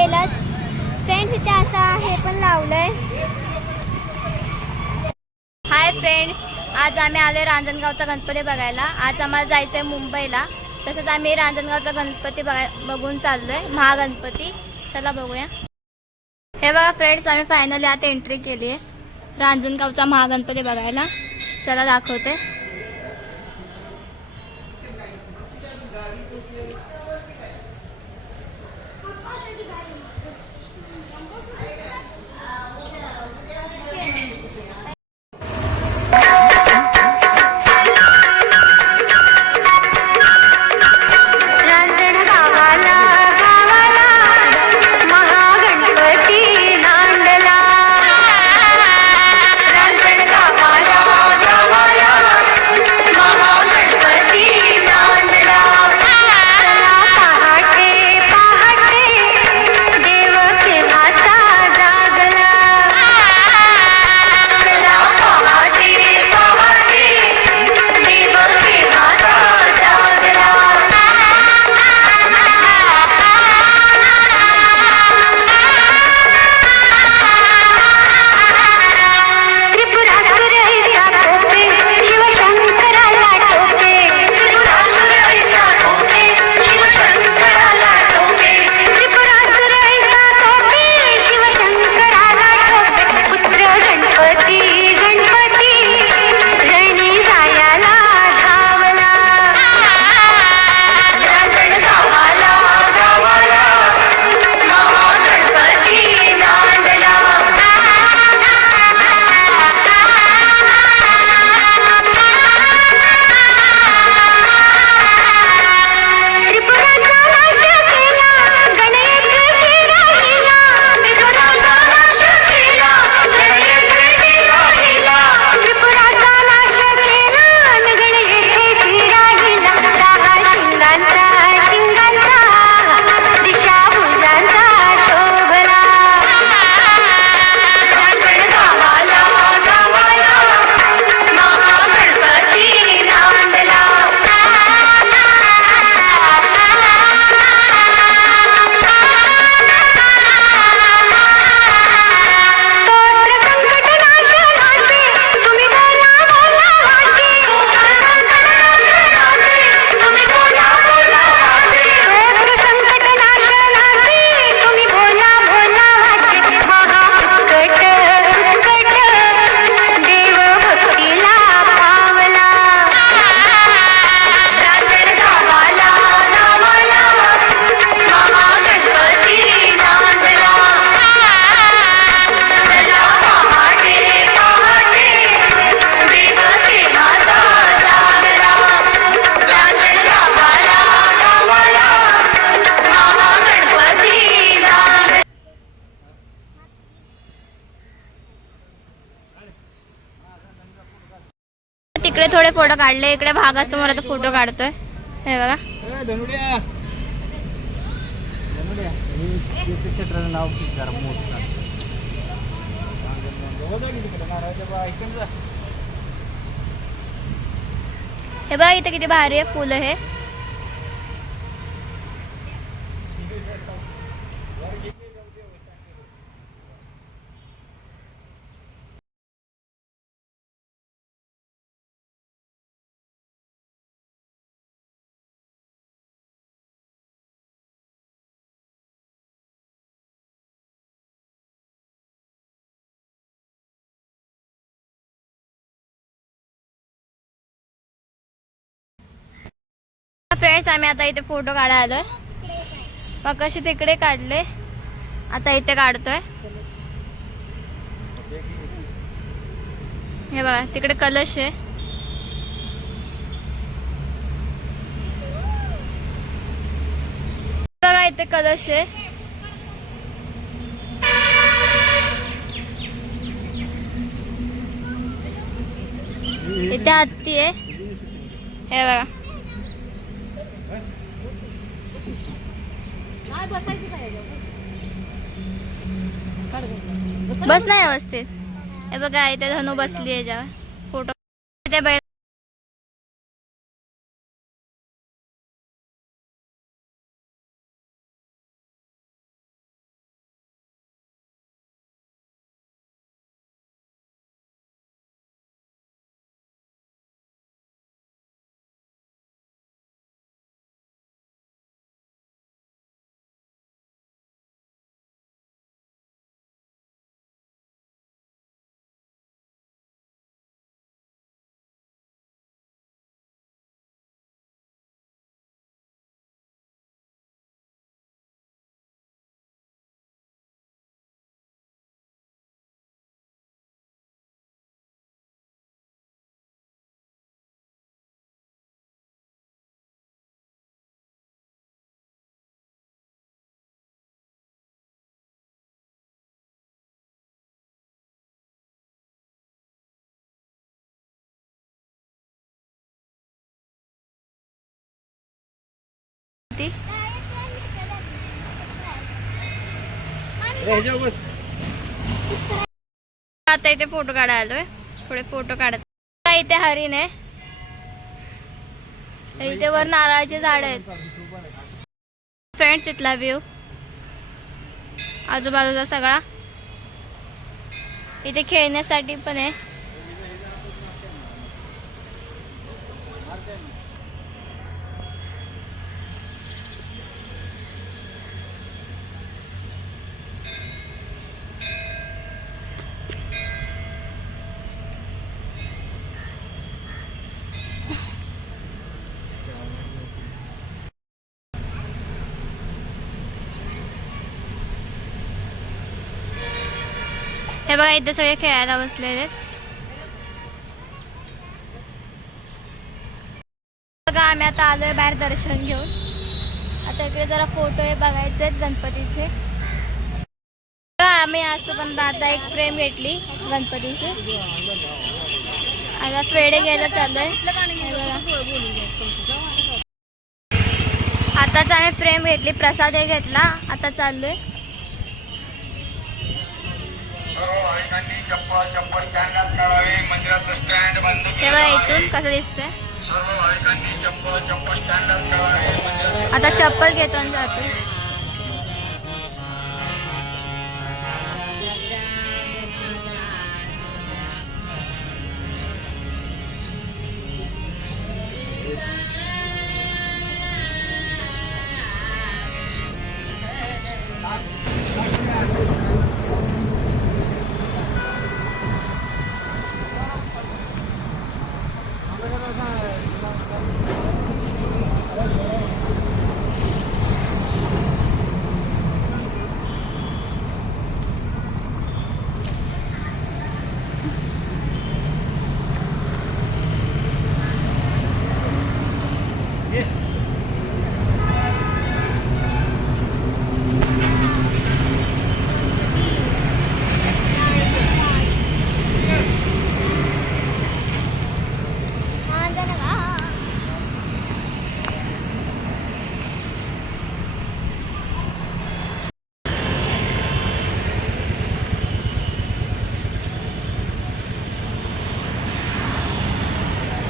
गेलाच फ्रेंड्स. इथे असा हे पण लावलंय. हाय फ्रेंड्स, आज आम्ही आलोय रांजणगावचा गणपती बघायला. आज आम्हाला जायचं आहे मुंबईला. तसंच आम्ही रांजणगावचा गणपती बघून चाललोय, महागणपती. चला बघूया. हे बघा फ्रेंड्स, आम्ही फायनली आता एंट्री केली आहे रांजणगावचा महागणपती बघायला. चला दाखवते. तिकडे थोडे फोटो काढले. इकडे भागासमोर आता फोटो काढतोय. हे बघा. हे बघा इथे किती भारी आहे फुलं. हे फ्रेंड्स, आम्ही आता इथे फोटो काढायला आलोय. मग कशी तिकडे काढले, आता इथे काढतोय. हे बघा तिकडे कलश आहे. बघा इथे कलश आहे. इथे हत्ती आहे. हे बघा. बस नाही व्यवस्थित. हे बघा इथे धनु बसली आहे जेव्हा फोटो. गणपती. आता इथे फोटो काढायला आलोय. थोडे फोटो काढत. इथे हरिण आहे. इथे वर नारळाचे झाड आहेत. फ्रेंड्स इथला व्ह्यू आजूबाजूचा सगळा. इथे खेळण्यासाठी पण आहे. हे बघा इथे सगळे खेळायला बसलेले आहेत. बघा आम्ही आता आलोय बाहेर दर्शन घेऊन. आता इकडे जरा फोटो हे बघायचे आहेत गणपतीचे. आम्ही असतो पण आता एक फ्रेम घेतली गणपतीची. आता पेढे घ्यायला चाललोय. आताच आम्ही फ्रेम घेतली, प्रसाद हे घेतला. आता चाललोय. हे बघा इथून कसं दिसतंय. आता चप्पल घेतो आणि जातो.